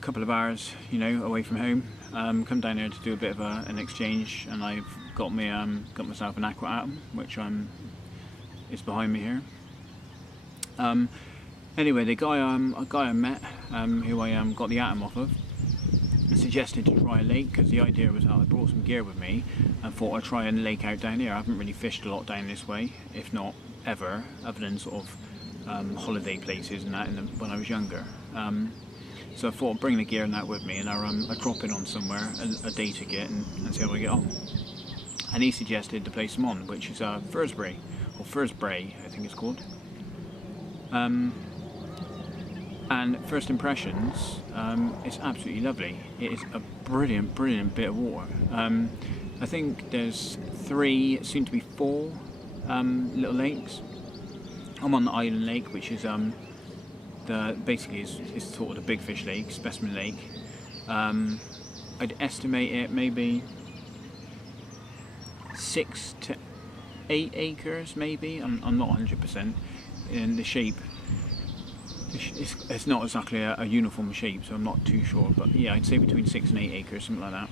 couple of hours, you know, away from home. Come down here to do a bit of an exchange, and I've got me got myself an Aqua Atom, which is behind me here. Anyway, a guy I met, who I got the Atom off of, suggested to try a lake, because the idea was I brought some gear with me and thought I'd try a lake out down here. I haven't really fished a lot down this way, if not ever, other than sort of holiday places and that when I was younger. So I thought I'd bring the gear and that with me, and I'd drop in on somewhere, a day ticket, and see how I get on. And he suggested the place I'm on, which is Furzebray, or Furzebray I think it's called. And first impressions, it's absolutely lovely. It is a brilliant bit of water. I think there's 3, soon to be 4 little lakes. I'm on the Island Lake, which is basically is sort of the big fish lake, specimen lake. I'd estimate it maybe 6 to 8 acres, maybe. I'm not 100%. In the shape, it's not exactly a uniform shape, so I'm not too sure. But yeah, I'd say between 6 and 8 acres, something like that.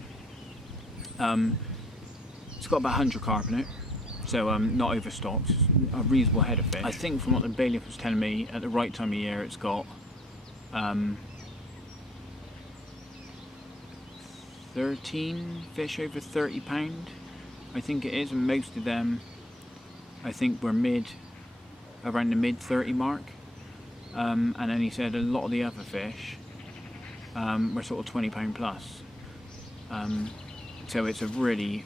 It's got about 100 carp in it. So not overstocked, a reasonable head of fish. I think from what the bailiff was telling me, at the right time of year it's got 13 fish over £30, I think it is, and most of them I think were around the mid 30 mark, and then he said a lot of the other fish were sort of £20 plus, so it's a really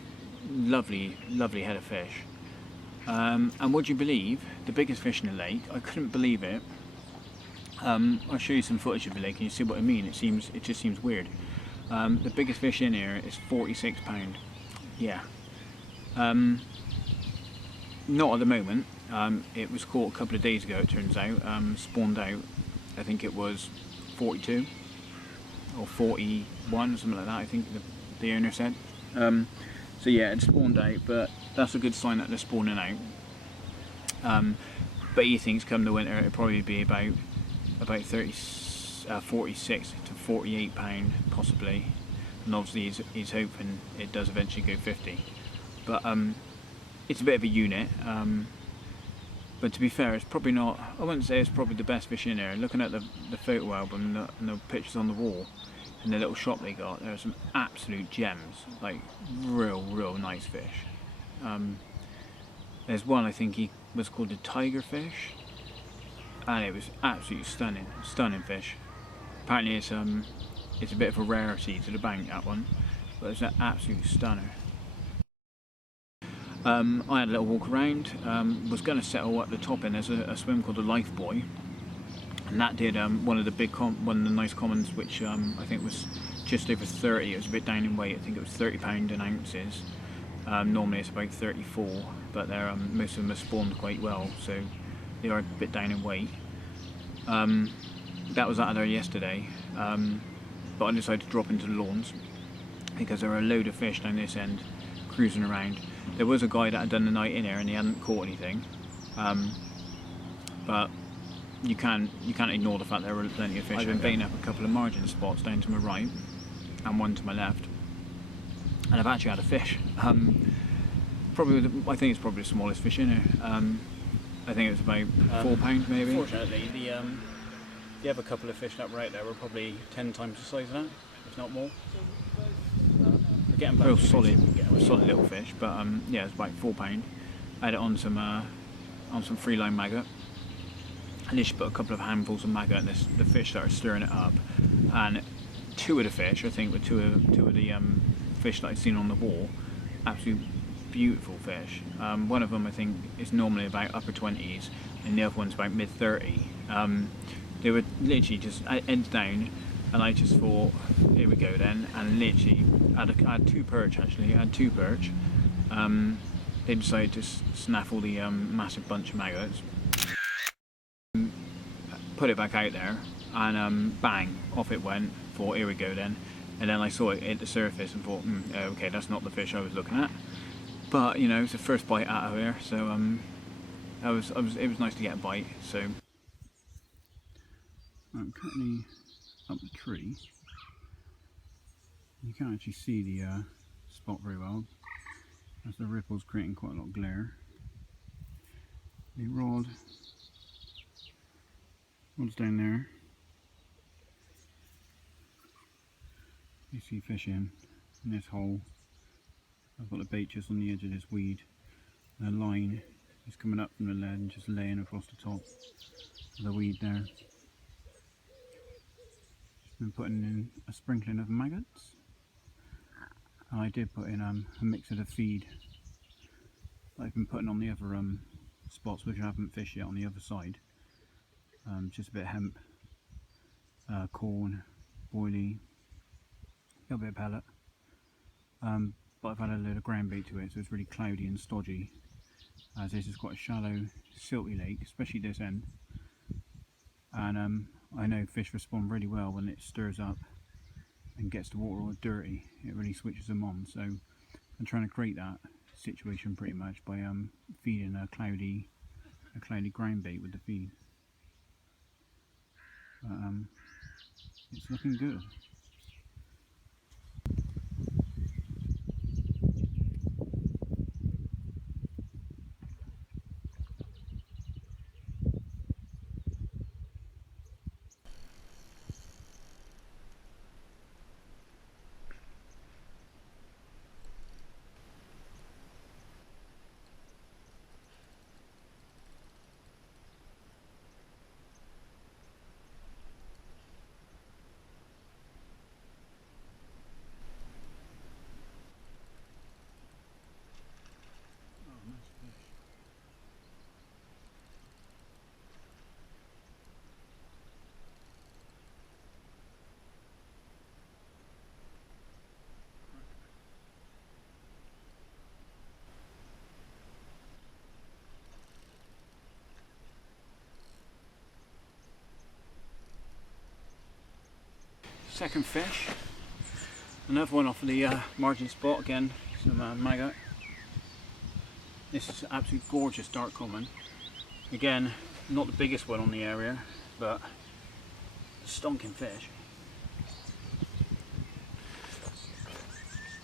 lovely head of fish. And would you believe, the biggest fish in the lake, I couldn't believe it. I'll show you some footage of the lake and you see what I mean. It just seems weird. The biggest fish in here is £46. Yeah. Not at the moment. It was caught a couple of days ago, it turns out. Spawned out, I think it was 42 or 41, something like that, I think the owner said. So yeah, it spawned out, but that's a good sign that they're spawning out. But he thinks come the winter it'll probably be about 46 to 48 pound possibly, and obviously he's hoping it does eventually go 50. But it's a bit of a unit. But to be fair, it's probably not. I wouldn't say it's probably the best fish in there. Looking at the photo album and the pictures on the wall, and the little shop they got, there are some absolute gems, like real nice fish. There's one I think he was called a tiger fish, and it was absolutely stunning fish. Apparently it's a bit of a rarity to the bank, that one, but it's an absolute stunner. I had a little walk around. Was going to settle at the top end. There's a swim called the Life Boy, and that did one of the nice commons, which I think was just over 30. It was a bit down in weight. I think it was £30 in ounces. Normally it's about 34, but most of them are spawned quite well, so they are a bit down in weight. That was out of there yesterday, but I decided to drop into the lawns because there were a load of fish down this end cruising around. There was a guy that had done the night in here and he hadn't caught anything, but you can't ignore the fact there were plenty of fish. I've been baiting up a couple of margin spots down to my right and one to my left, and I've actually had a fish. I think it's probably the smallest fish in here. I think it was about £4 maybe. Unfortunately, the other couple of fish that were out there were probably 10 times the size of that, if not more. Getting real solid little fish, but yeah, it's about £4. I had it on some free line maggot. I literally put a couple of handfuls of maggot, and the fish started stirring it up. And 2 of the fish, I think, were two of the fish that I'd seen on the wall. Absolute beautiful fish. One of them I think is normally about upper 20s, and the other one's about mid 30. They were literally just ends down, and I just thought, here we go then, and literally I had 2 perch actually. I had 2 perch. They decided to snaffle the massive bunch of maggots, put it back out there, and bang, off it went. Thought, here we go then, and then I saw it hit the surface and thought, okay, that's not the fish I was looking at. But you know, it's the first bite out of here, so it was nice to get a bite. So I'm currently up the tree You can't actually see the spot very well, as the ripple's creating quite a lot of glare. The rod's down there. You see fish in this hole. I've got the bait just on the edge of this weed. The line is coming up from the lead and just laying across the top of the weed there. Just been putting in a sprinkling of maggots. I did put in a mix of the feed that I've been putting on the other spots which I haven't fished yet on the other side. Just a bit of hemp, corn, boilie, a little bit of pellet. But I've added a load of ground bait to it, so it's really cloudy and stodgy, as this is quite a shallow, silty lake, especially this end. And I know fish respond really well when it stirs up and gets the water all dirty. It really switches them on. So I'm trying to create that situation pretty much by feeding a cloudy ground bait with the feed. But it's looking good. Second fish, another one off of the margin spot again, some maggot. This is absolutely gorgeous dark common. Again, not the biggest one on the area, but a stonking fish.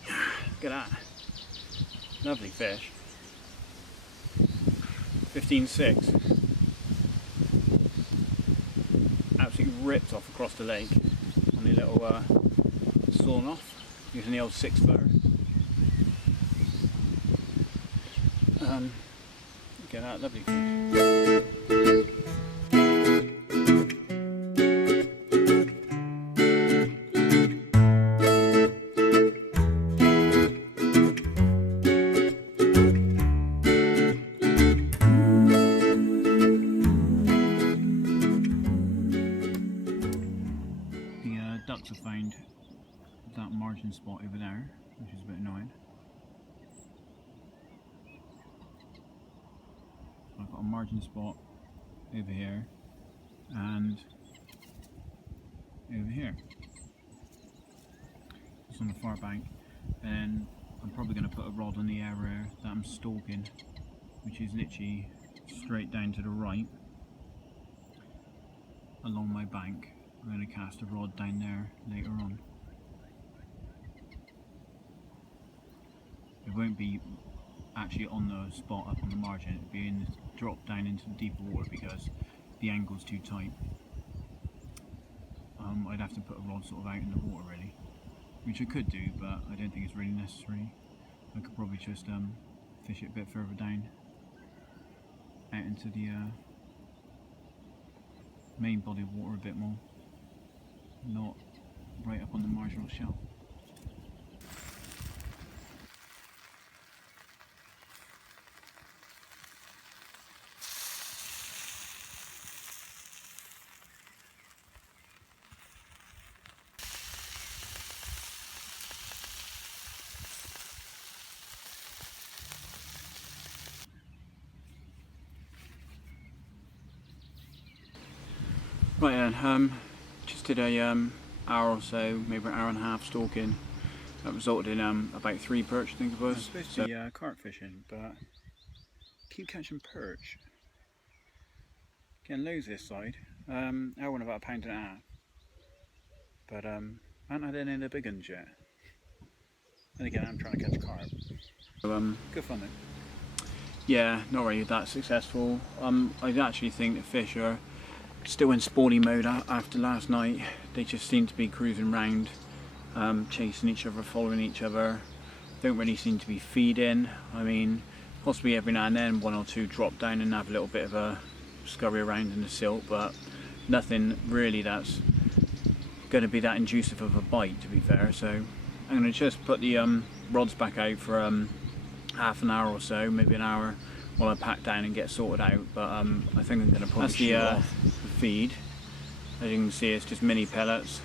Look at that, lovely fish. 15.6, absolutely ripped off across the lake. The little sawn off using the old 6-footer. Look at that lovely fish. Ducks have found that margin spot over there, which is a bit annoying. I've got a margin spot over here and over here. It's on the far bank. And I'm probably going to put a rod on the area that I'm stalking, which is literally straight down to the right along my bank. I'm going to cast a rod down there later on. It won't be actually on the spot up on the margin, it'll be in the drop down into the deeper water because the angle's too tight. I'd have to put a rod sort of out in the water really, which I could do, but I don't think it's really necessary. I could probably just fish it a bit further down out into the main body of water a bit more, not right up on the marginal shelf. Right then, just did a hour or so, maybe an hour and a half stalking. That resulted in about 3 perch, I think it was. I'm supposed to be carp fishing, but keep catching perch. Getting loads this side. I won about £1.5, but I haven't had any of the big ones yet. And again, I'm trying to catch carp. So, good fun though. yeah, not really that successful. I actually think the fish are still in sporty mode after last night. They just seem to be cruising around, chasing each other, following each other. Don't really seem to be feeding. I mean, possibly every now and then one or two drop down and have a little bit of a scurry around in the silt, but nothing really that's going to be that inducive of a bite, to be fair. So I'm going to just put the rods back out for half an hour or so, maybe an hour, while I pack down and get sorted out. But I think I'm going to probably shoot off the feed. As you can see, it's just mini pellets.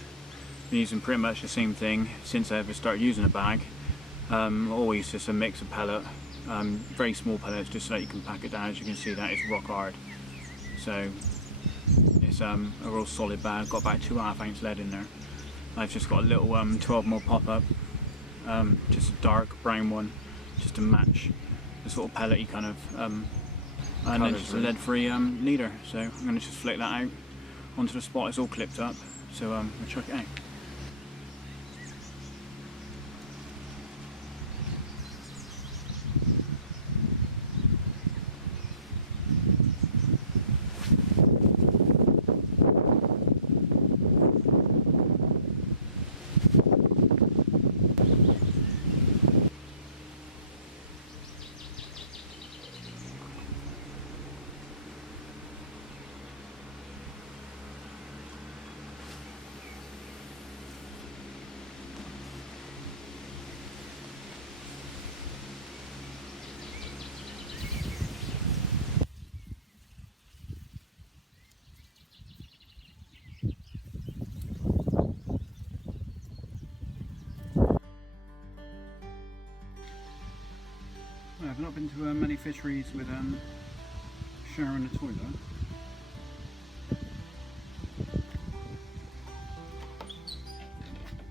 Been using pretty much the same thing since I ever started using a bag. Always just a mix of pellet, very small pellets, just so that you can pack it down. As you can see, that is rock hard. So it's a real solid bag. Got about 2.5 ounce lead in there. I've just got a little 12 mil pop up, just a dark brown one, just to match the sort of pellety kind of, and then just a lead free leader. So I'm going to just flick that out onto the spot. It's all clipped up, so we'll chuck it out. I've not been to many fisheries with showering the toilet.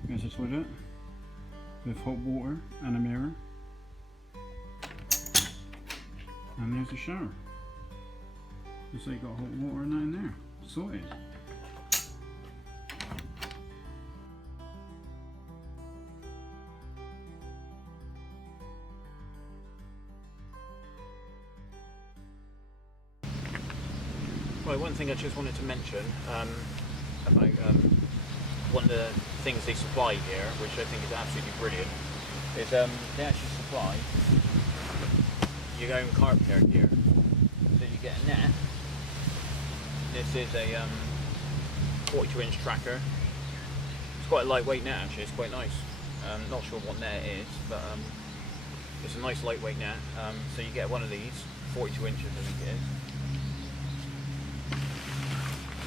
There's a toilet with hot water and a mirror. And there's a shower. Looks like you got hot water and that in there. Sorted. Right, one thing I just wanted to mention about one of the things they supply here, which I think is absolutely brilliant, is they actually supply your own carp care gear. So you get a net. This is a 42-inch tracker. It's quite a lightweight net actually, it's quite nice. Not sure what net it is, but it's a nice lightweight net. So you get one of these, 42 inches I think it is.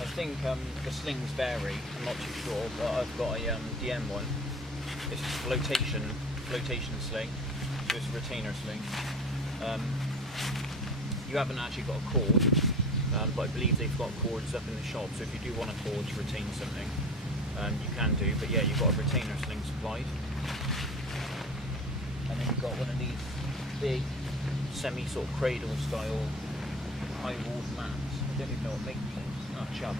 I think the slings vary, I'm not too sure, but I've got a DM one. It's a flotation sling, so it's a retainer sling. You haven't actually got a cord, but I believe they've got cords up in the shop, so if you do want a cord to retain something, you can do, but yeah, you've got a retainer sling supplied. And then you've got one of these big, semi sort of cradle style high walled mats. I don't even know what makes them. Chub.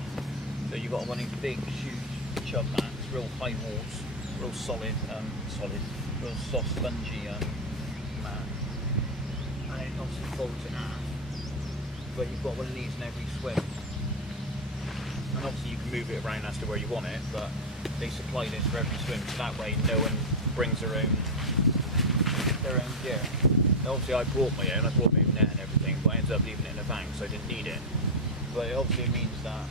So you've got one of these big, huge chub mats, real high walls, real solid, real soft, spongy mat. And it obviously folds in half. But you've got one of these in every swim. And obviously you can move it around as to where you want it, but they supply this for every swim, so that way no one brings their own gear. Now obviously I brought my own net and everything, but I ended up leaving it in the bank, so I didn't need it. But it obviously means that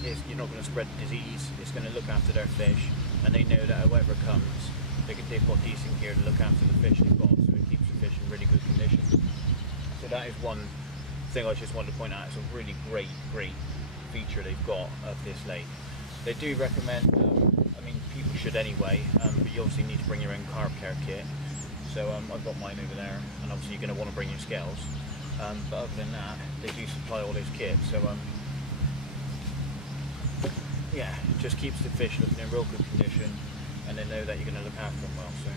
you're not going to spread disease, it's going to look after their fish, and they know that whoever comes, they've got decent gear to look after the fish they've got, so it keeps the fish in really good condition. So that is one thing I just wanted to point out. It's a really great feature they've got of this lake. They do recommend, I mean people should anyway, but you obviously need to bring your own carp care kit. So I've got mine over there, and obviously you're going to want to bring your scales. But other than that, they do supply all this kit, so yeah, it just keeps the fish looking in real good condition, and they know that you're going to look after them well. So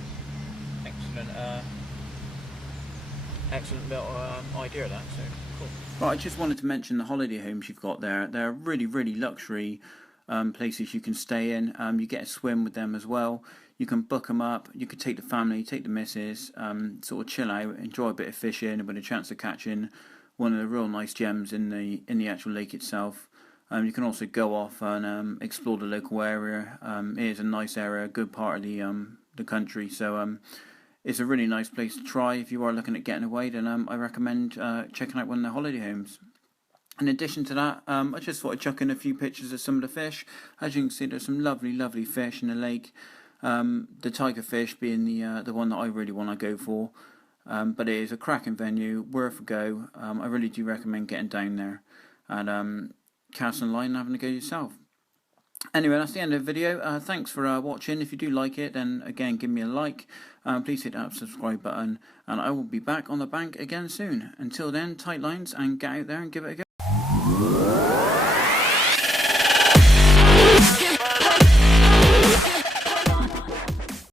excellent little idea that. So cool. Right, I just wanted to mention the holiday homes you've got there. They're really luxury, places you can stay in. You get a swim with them as well. You can book them up. You can take the family, take the missus, sort of chill out, enjoy a bit of fishing, with a chance of catching one of the real nice gems in the actual lake itself. You can also go off and explore the local area. It is a nice area, a good part of the country. So it's a really nice place to try if you are looking at getting away. Then I recommend checking out one of the holiday homes. In addition to that, I just thought I'd chuck in a few pictures of some of the fish. As you can see, there's some lovely fish in the lake. The tiger fish being the one that I really want to go for. But it is a cracking venue, worth a go. I really do recommend getting down there and casting a line and having a go yourself. Anyway, that's the end of the video. Thanks for watching. If you do like it, then again, give me a like. Please hit that subscribe button, and I will be back on the bank again soon. Until then, tight lines and get out there and give it a go.